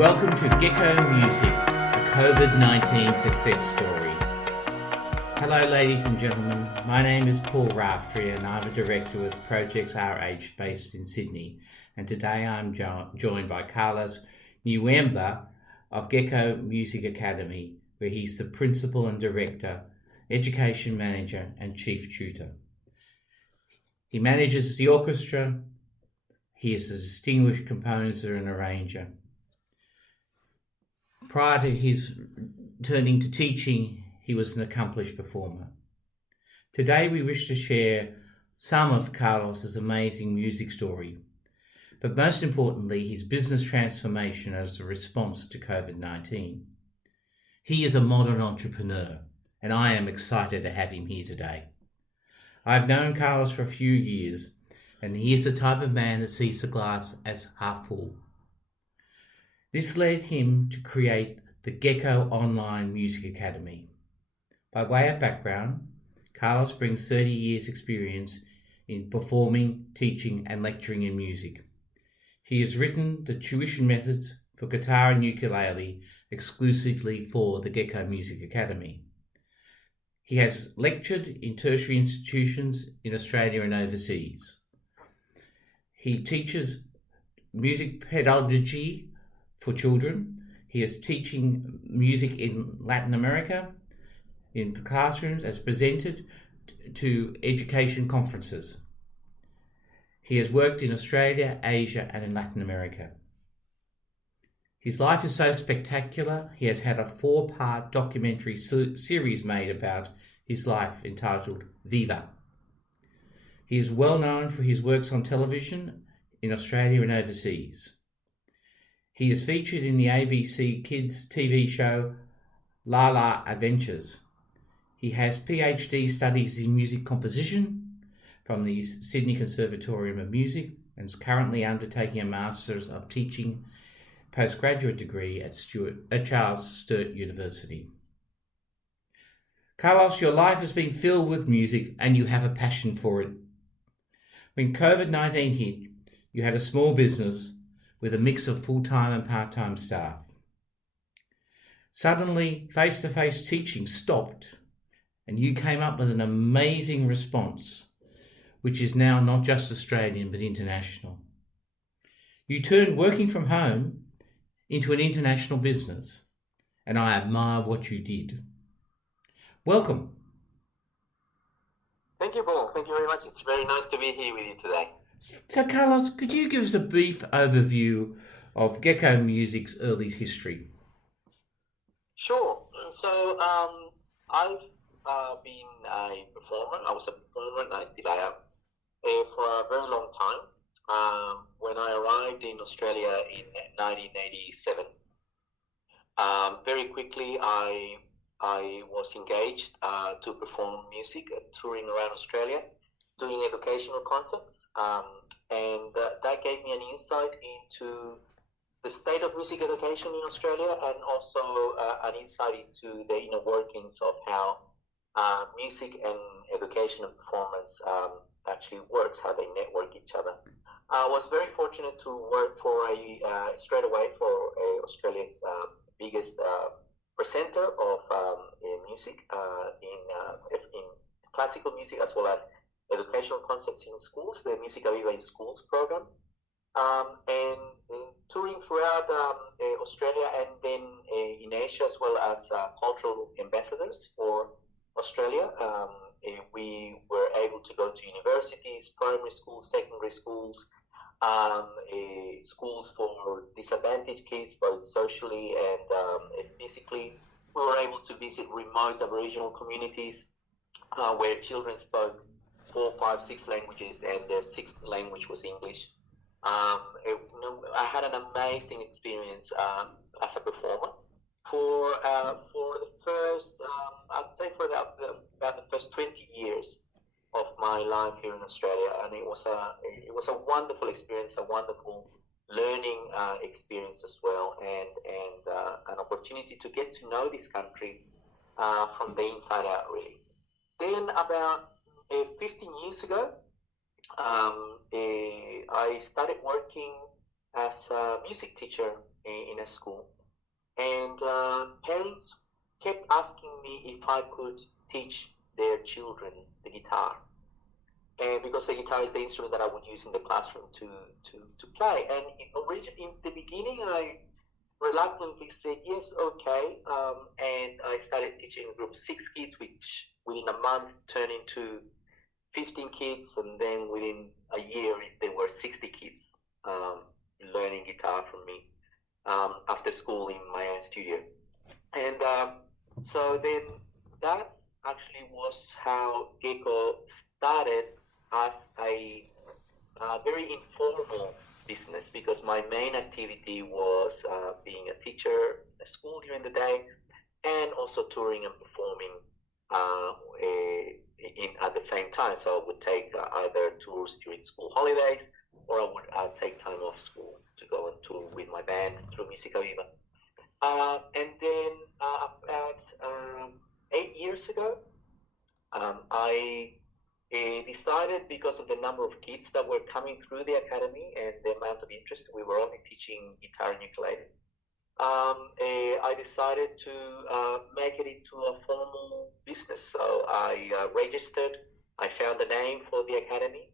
Welcome to Gecko Music, a COVID-19 success story. Hello ladies and gentlemen, my name is Paul Raftery and I'm a director with Projects RH based in Sydney, and today I'm joined by Carlos Nguemba of Gecko Music Academy, where he's the principal and director, education manager and chief tutor. He manages the orchestra. He is a distinguished composer and arranger. Prior to his turning to teaching, he was an accomplished performer. Today we wish to share some of Carlos's amazing music story, but most importantly his business transformation as a response to COVID-19. He is a modern entrepreneur, and I am excited to have him here today. I've known Carlos for a few years, and he is the type of man that sees the glass as half full. This led him to create the Gecko Online Music Academy. By way of background, Carlos brings 30 years experience in performing, teaching and lecturing in music. He has written the tuition methods for guitar and ukulele exclusively for the Gecko Music Academy. He has lectured in tertiary institutions in Australia and overseas. He teaches music pedagogy for children. He is teaching music in Latin America in classrooms as presented to education conferences. He has worked in Australia, Asia and in Latin America. His life is so spectacular, he has had a 4-part documentary series made about his life entitled Viva. He is well known for his works on television in Australia and overseas. He is featured in the ABC Kids TV show La La Adventures. He has PhD studies in music composition from the Sydney Conservatorium of Music and is currently undertaking a Masters of Teaching postgraduate degree at Charles Sturt University. Carlos, your life has been filled with music and you have a passion for it. When COVID-19 hit, you had a small business with a mix of full-time and part-time staff. Suddenly, face-to-face teaching stopped, and you came up with an amazing response, which is now not just Australian but international. You turned working from home into an international business, and I admire what you did. Welcome. Thank you, Paul. Thank you very much. It's very nice to be here with you today. So, Carlos, could you give us a brief overview of Gecko Music's early history? Sure. So, I've been a performer. I was a performer, and I still am, for a very long time. When I arrived in Australia in 1987, very quickly I was engaged to perform music, touring around Australia, doing educational concerts, and that gave me an insight into the state of music education in Australia, and also an insight into the inner workings of how music and education and performance actually works, how they network each other. I was very fortunate to work for straight away for Australia's biggest presenter of music in classical music as well as educational concerts in schools, the Musica Viva in Schools program, and touring throughout Australia and then in Asia as well as cultural ambassadors for Australia. We were able to go to universities, primary schools, secondary schools, schools for disadvantaged kids, both socially and physically. We were able to visit remote Aboriginal communities where children spoke 4, 5, 6 languages, and their 6th language was English. I had an amazing experience as a performer for the first, I'd say for about the first 20 years of my life here in Australia, and it was a wonderful experience, a wonderful learning experience as well, and an opportunity to get to know this country from the inside out, really. Then about 15 years ago, I started working as a music teacher in a school, and parents kept asking me if I could teach their children the guitar, and because the guitar is the instrument that I would use in the classroom to play. And in the beginning, I reluctantly said yes, okay, and I started teaching a group of 6 kids, which within a month turned into 15 kids, and then within a year there were 60 kids learning guitar from me after school in my own studio. And so then that actually was how Gecko started as a very informal business, because my main activity was being a teacher at school during the day, and also touring and performing at the same time. So I would take either tours during school holidays, or I would take time off school to go and tour with my band through Musica Viva. And then about 8 years ago, I decided, because of the number of kids that were coming through the academy and the amount of interest, we were only teaching guitar and ukulele. I decided to make it into a formal business. So I registered, I found a name for the academy.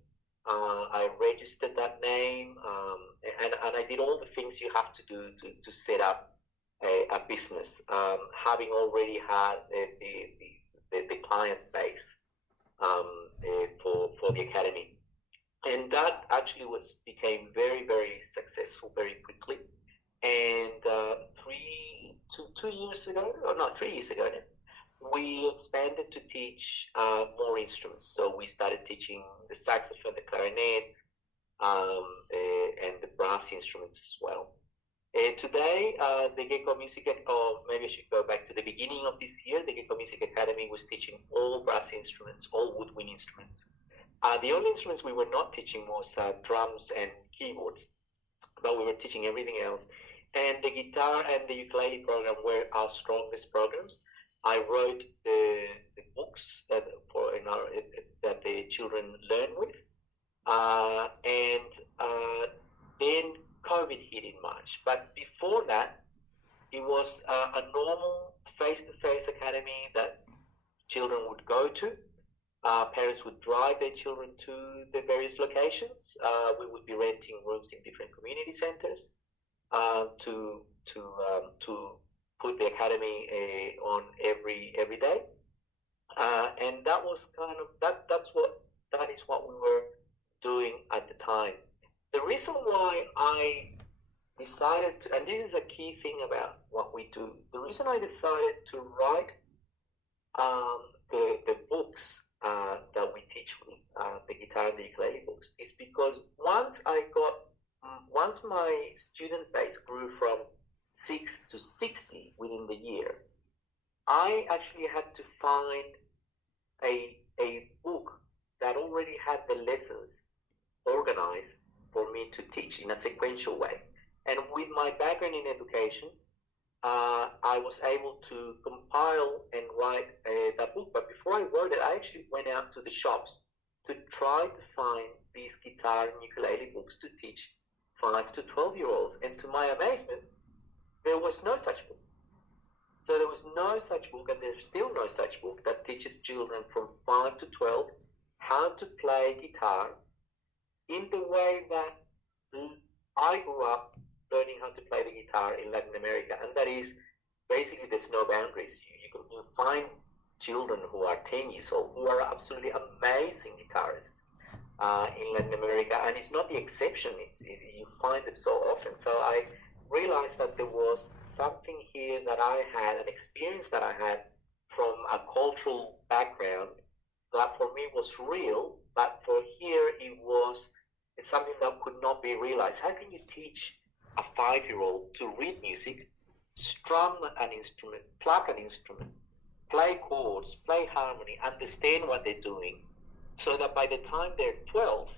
I registered that name, and I did all the things you have to do to set up a business, having already had the client base for the academy. And that actually became very, very successful very quickly. And 3 years ago, or not 3 years ago, we expanded to teach more instruments. So we started teaching the saxophone, the clarinet, and the brass instruments as well. Today, the Gecko Music, or maybe I should go back to the beginning of this year, the Gecko Music Academy was teaching all brass instruments, all woodwind instruments. The only instruments we were not teaching was drums and keyboards, but we were teaching everything else. And the guitar and the ukulele program were our strongest programs. I wrote the books that the children learn with, and then COVID hit in March. But before that, it was a normal face-to-face academy that children would go to. Parents would drive their children to the various locations. We would be renting rooms in different community centers to put the academy on every day, and that was kind of that is what we were doing at the time. The reason why I decided to, and this is a key thing about what we do, the reason I decided to write the books that we teach with, the guitar and the ukulele books, is because once my student base grew from 6 to 60 within the year, I actually had to find a book that already had the lessons organized for me to teach in a sequential way. And with my background in education, I was able to compile and write that book. But before I wrote it, I actually went out to the shops to try to find these guitar and ukulele books to teach 5 to 12-year-olds. And to my amazement, there was no such book. So there was no such book, and there's still no such book that teaches children from 5 to 12 how to play guitar in the way that I grew up learning how to play the guitar in Latin America. And that is, basically, there's no boundaries. You can find children who are 10 years old who are absolutely amazing guitarists in Latin America, and it's not the exception. You find it so often. So I realized that there was something here that I had, an experience that I had from a cultural background that for me was real, but for here it's something that could not be realized. How can you teach a 5-year-old to read music, strum an instrument, pluck an instrument, play chords, play harmony, understand what they're doing, so that by the time they're 12,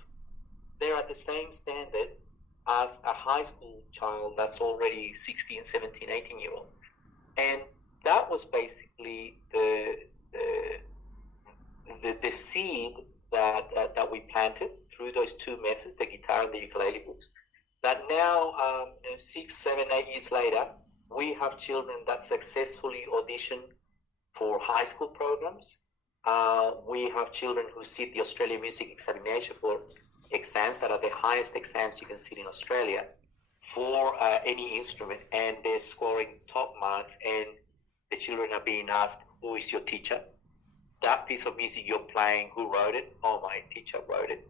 they're at the same standard as a high school child that's already 16, 17, 18-year-olds. And that was basically the seed that we planted through those two methods, the guitar and the ukulele books. that now, 6, 7, 8 years later, we have children that successfully audition for high school programs. We have children who sit the Australian Music Examination for exams that are the highest exams you can sit in Australia for any instrument, and they're scoring top marks, and the children are being asked, who is your teacher? That piece of music you're playing, who wrote it? Oh, my teacher wrote it.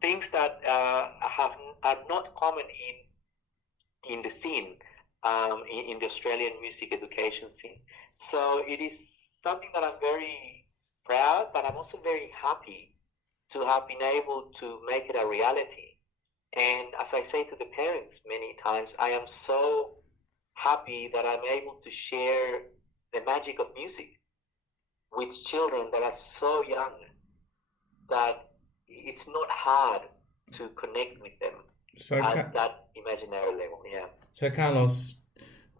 Things that are not common in the scene, in the Australian music education scene. So it is something that I'm very proud, but I'm also very happy to have been able to make it a reality. And as I say to the parents many times, I am so happy that I'm able to share the magic of music with children that are so young that it's not hard to connect with them at that imaginary level. Yeah. So Carlos,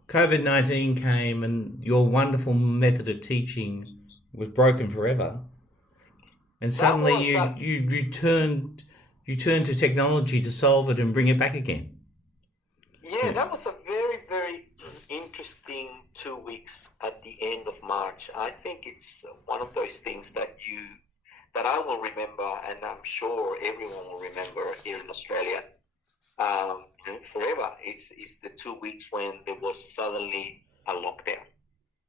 COVID-19 came and your wonderful method of teaching was broken forever. And suddenly you turned to technology to solve it and bring it back again. Yeah, that was a very, very interesting 2 weeks at the end of March. I think it's one of those things that I will remember, and I'm sure everyone will remember here in Australia forever. It's the 2 weeks when there was suddenly a lockdown,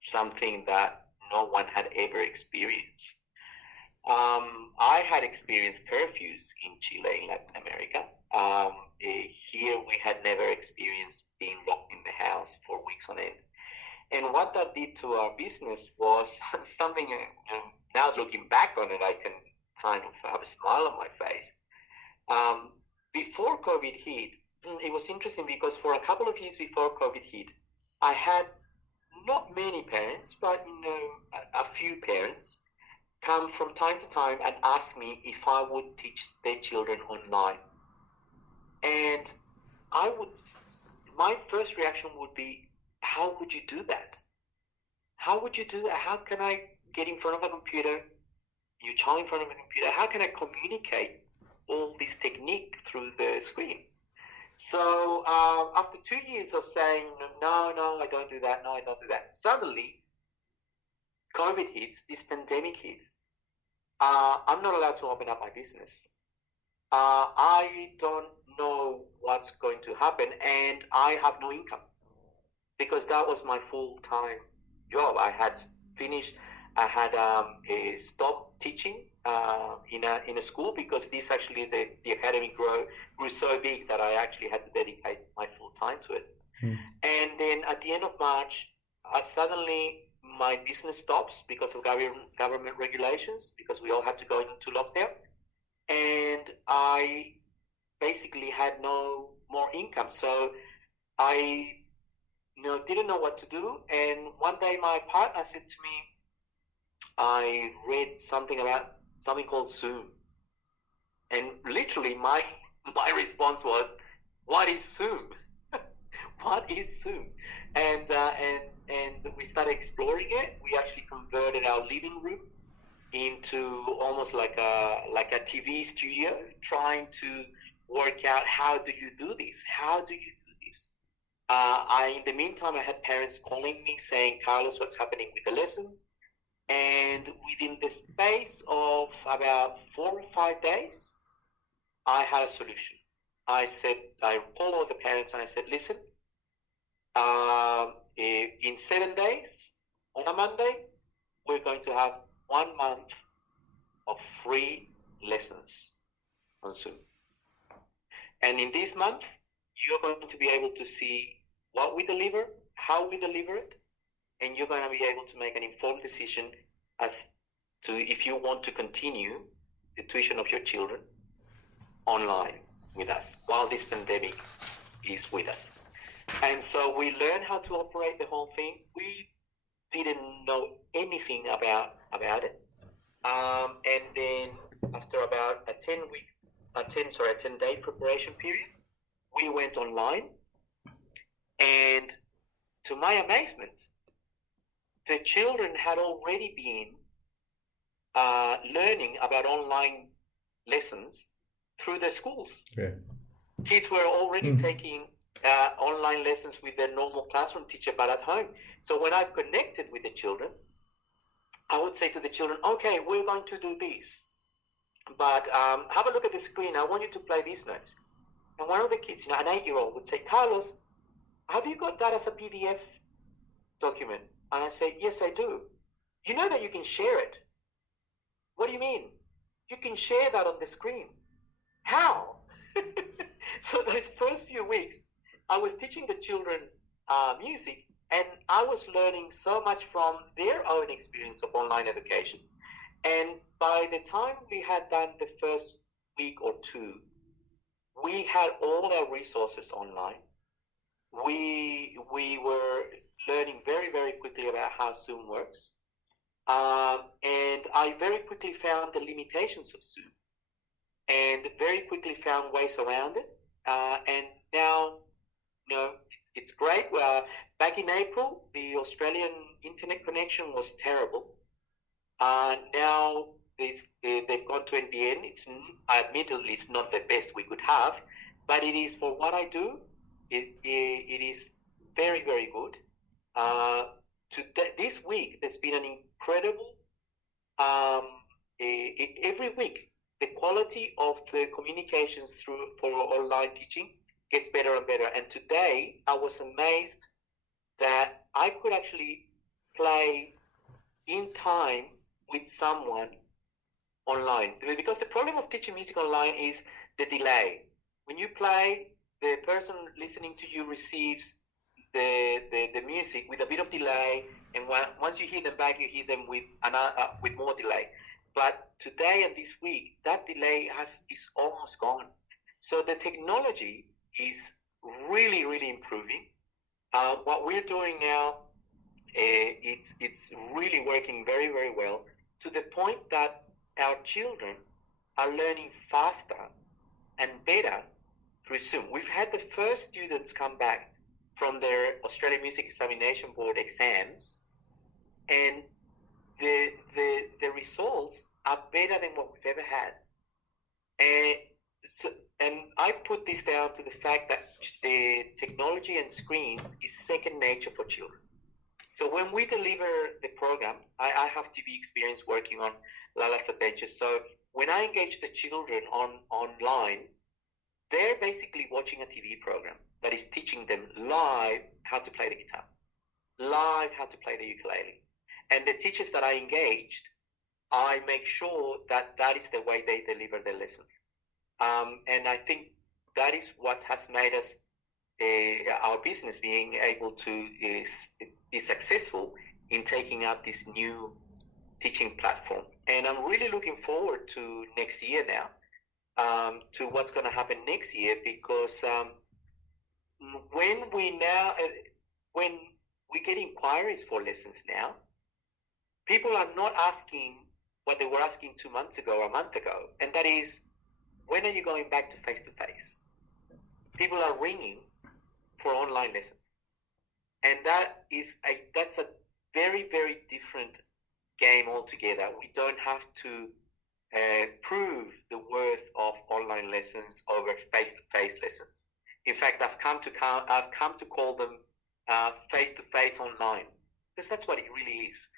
something that no one had ever experienced. I had experienced curfews in Chile, in Latin America. Here we had never experienced being locked in the house for weeks on end. And what that did to our business was something, now looking back on it, I can kind of have a smile on my face. Before COVID hit, it was interesting because for a couple of years before COVID hit, I had not many parents, but a few parents come from time to time and ask me if I would teach their children online. And my first reaction would be, how would you do that? How would you do that? How can I get in front of a computer, your child in front of a computer? How can I communicate all this technique through the screen? So after 2 years of saying, no, I don't do that, no, I don't do that, suddenly COVID hits, this pandemic hits. I'm not allowed to open up my business. I don't know what's going to happen, and I have no income because that was my full-time job. I had finished. I had stopped teaching in a school because this actually the academy grew so big that I actually had to dedicate my full time to it. And then at the end of March, suddenly my business stops because of government regulations, because we all had to go into lockdown, and I basically had no more income. So I didn't know what to do. And one day my partner said to me, I read something called Zoom, and literally my response was, what is Zoom? What is Zoom? And we started exploring it. We actually converted our living room into almost like a TV studio, trying to work out, how do you do this? How do you do this? In the meantime, I had parents calling me saying, Carlos, what's happening with the lessons? And within the space of about 4 or 5 days, I had a solution. I called all the parents and I said, listen, in 7 days, on a Monday, we're going to have 1 month of free lessons on Zoom. And in this month, you're going to be able to see what we deliver, how we deliver it, and you're going to be able to make an informed decision as to if you want to continue the tuition of your children online with us while this pandemic is with us. And so we learned how to operate the whole thing. We didn't know anything about it. And then after about a 10-day preparation period, we went online. And to my amazement, the children had already been learning about online lessons through their schools. Yeah. Kids were already taking online lessons with their normal classroom teacher, but at home. So when I connected with the children, I would say to the children, okay, we're going to do this, but have a look at the screen. I want you to play these notes. And one of the kids, an 8-year-old, would say, Carlos, have you got that as a PDF document? And I say, yes, I do. You know that you can share it. What do you mean? You can share that on the screen. How? So those first few weeks, I was teaching the children music, and I was learning so much from their own experience of online education. And by the time we had done the first week or two, we had all our resources online. We were learning very, very quickly about how Zoom works. And I very quickly found the limitations of Zoom and very quickly found ways around it. And now, it's great. Back in April, the Australian internet connection was terrible. Now they've gone to NBN. It's admittedly it's not the best we could have, but it is for what I do. It is very, very good. This week there's been an incredible. Every week the quality of the communications for online teaching gets better and better. And today I was amazed that I could actually play in time with someone online. Because the problem of teaching music online is the delay. When you play, the person listening to you receives the music with a bit of delay, and once you hear them back, you hear them with more delay. But today and this week, that delay is almost gone. So the technology is really, really improving. What we're doing now, it's really working very, very well, to the point that our children are learning faster and better through Zoom. We've had the first students come back from their Australian Music Examination Board exams, and the results are better than what we've ever had. And I put this down to the fact that the technology and screens is second nature for children. So when we deliver the program, I have to be experienced working on Lala's Adventures. So when I engage the children online, they're basically watching a TV program that is teaching them live how to play the guitar, live how to play the ukulele. And the teachers that I engaged, I make sure that that is the way they deliver their lessons. And I think that is what has made us, our business, being able to be successful in taking up this new teaching platform. And I'm really looking forward to next year now, to what's going to happen next year, because when we get inquiries for lessons now, people are not asking what they were asking 2 months ago or a month ago, and that is, when are you going back to face-to-face? People are ringing for online lessons. And that's a very, very different game altogether. We don't have to prove the worth of online lessons over face-to-face lessons. In fact, I've come to call them face-to-face online, because that's what it really is.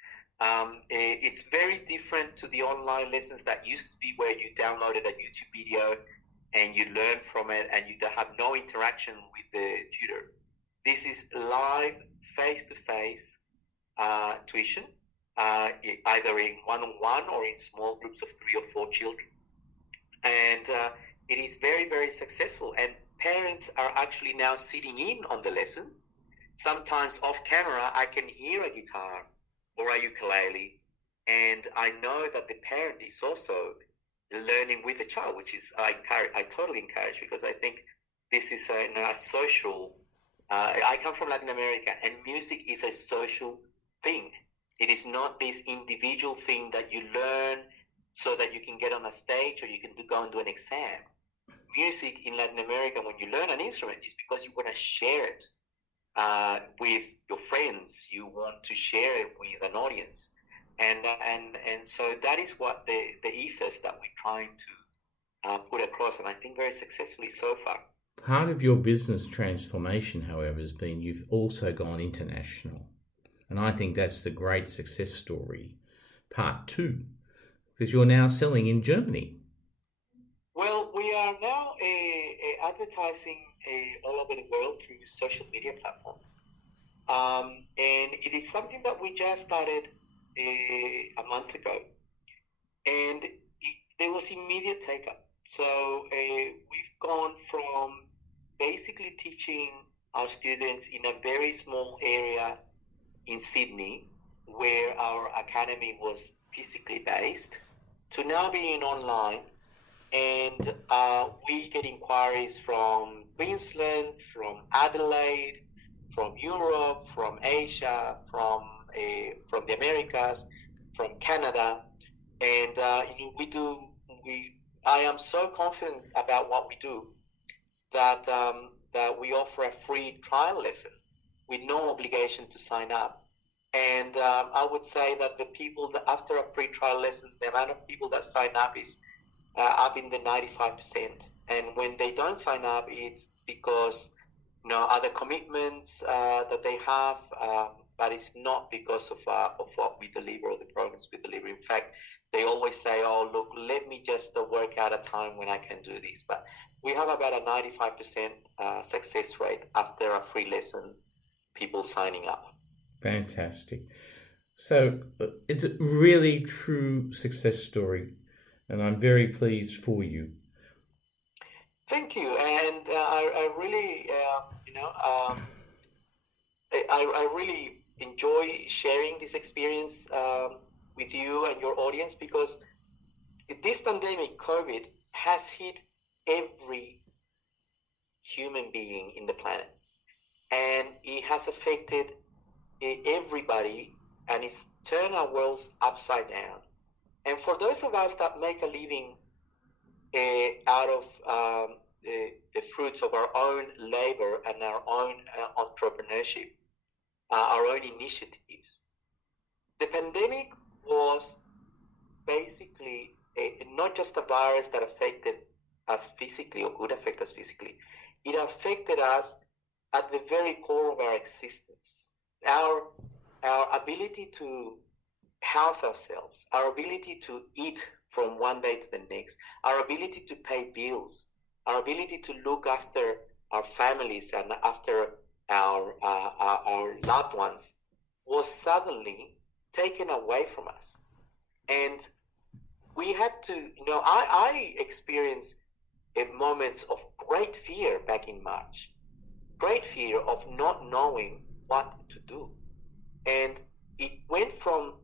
It's very different to the online lessons that used to be where you downloaded a YouTube video and you learn from it and you have no interaction with the tutor. This is live, face-to-face tuition, either in one-on-one or in small groups of 3 or 4 children. And it is very, very successful. And parents are actually now sitting in on the lessons. Sometimes off camera, I can hear a guitar or a ukulele, and I know that the parent is also learning with the child, which is I totally encourage, because I think this is a social. I come from Latin America, and music is a social thing. It is not this individual thing that you learn so that you can get on a stage or you can go and do an exam. Music in Latin America, when you learn an instrument, is because you want to share it with your friends. You want to share it with an audience, and so that is what the ethos that we're trying to put across, and I think very successfully so far. Part of your business transformation, however, has been you've also gone international. And I think that's the great success story, part two, because you're now selling in Germany. Well, we are now advertising all over the world through social media platforms. And it is something that we just started a month ago. And there was immediate take-up. So we've gone from basically teaching our students in a very small area in Sydney, where our academy was physically based, to now being online. And we get inquiries from Queensland, from Adelaide, from Europe, from Asia, from the Americas, from Canada, and I am so confident about what we do that we offer a free trial lesson with no obligation to sign up. And I would say that the people that after a free trial lesson, the amount of people that sign up is up in the 95%. And when they don't sign up, it's because other commitments that they have, but it's not because of what we deliver or the programs we deliver. In fact, they always say, "Oh, look, let me just work out a time when I can do this." But we have about a 95% success rate after a free lesson, people signing up. Fantastic. So it's a really true success story, and I'm very pleased for you. Thank you, and I really, I really enjoy sharing this experience with you and your audience, because this pandemic, COVID, has hit every human being in the planet, and it has affected everybody, and it's turned our worlds upside down. And for those of us that make a living out of the fruits of our own labor and our own entrepreneurship, our own initiatives, the pandemic was basically not just a virus that affected us physically or could affect us physically. It affected us at the very core of our existence. Our ability to house ourselves, our ability to eat from one day to the next, our ability to pay bills, our ability to look after our families and after our loved ones was suddenly taken away from us. And we had to, I experienced moments of great fear back in March, great fear of not knowing what to do. And it went from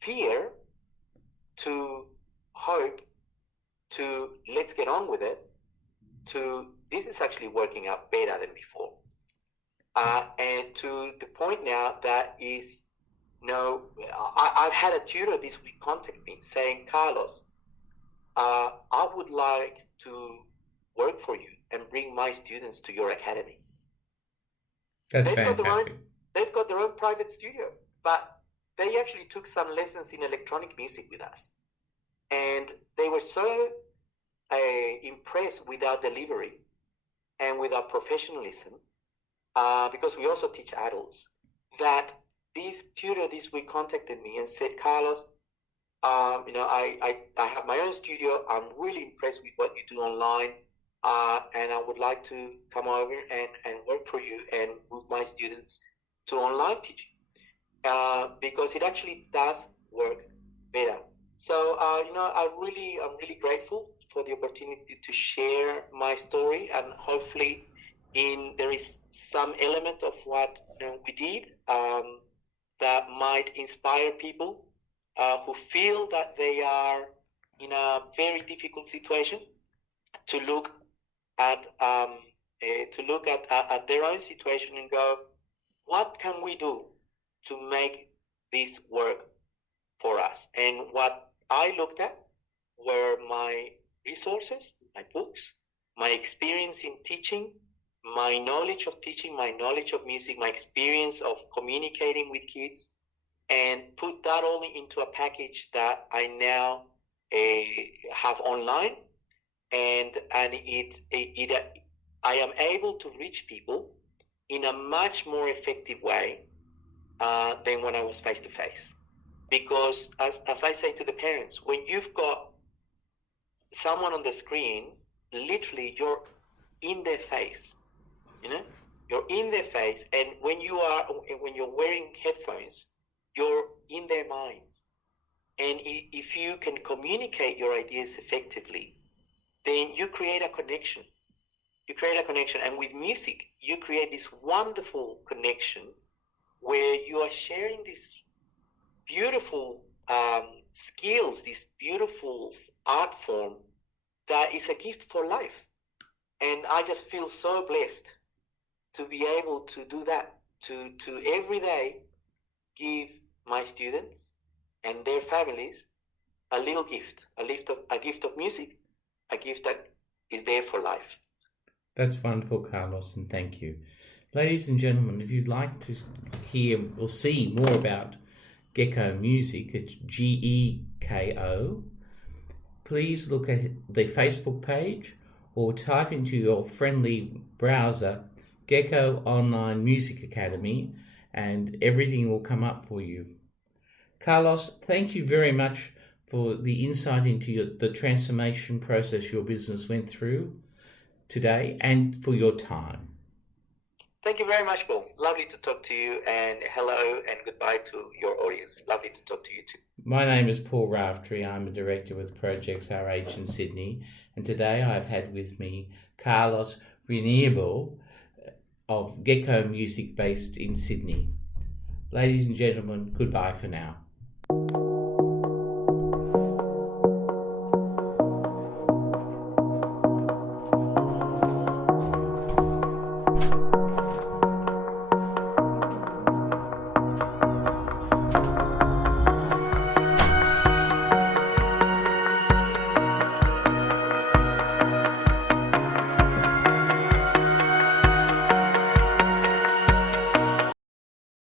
fear to hope to let's get on with it to this is actually working out better than before. And to the point now that is, I've had a tutor this week contact me saying, "Carlos, I would like to work for you and bring my students to your academy." That's fantastic. They've got their own private studio, but they actually took some lessons in electronic music with us. And they were so impressed with our delivery and with our professionalism, because we also teach adults, that this tutor this week contacted me and said, "Carlos, I have my own studio. I'm really impressed with what you do online, and I would like to come over and work for you and move my students to online teaching, because it actually does work better." So, I'm really grateful for the opportunity to share my story, and hopefully there is some element of what we did that might inspire people who feel that they are in a very difficult situation to look at their own situation and go, what can we do to make this work for us? And what I looked at were my resources, my books, my experience in teaching, my knowledge of teaching, my knowledge of music, my experience of communicating with kids, and put that all into a package that I now have online, and I am able to reach people in a much more effective way than when I was face to face. Because as I say to the parents, when you've got someone on the screen, literally you're in their face, you're in their face, and when you're wearing headphones, you're in their minds. And if you can communicate your ideas effectively, then you create a connection. And with music, you create this wonderful connection where you are sharing these beautiful skills, this beautiful art form that is a gift for life. And I just feel so blessed to be able to do that, to every day give my students and their families a little gift, a gift of music, a gift that is there for life. That's wonderful, Carlos, and thank you. Ladies and gentlemen, if you'd like to hear or see more about Gecko Music, it's GEKO, please look at the Facebook page or type into your friendly browser Gecko Online Music Academy and everything will come up for you. Carlos, thank you very much for the insight into the transformation process your business went through today and for your time. Thank you very much, Paul. Lovely to talk to you, and hello and goodbye to your audience. Lovely to talk to you too. My name is Paul Raftery. I'm a director with Projects RH in Sydney, and today I've had with me Carlos Reniebel of Gecko Music based in Sydney. Ladies and gentlemen, goodbye for now.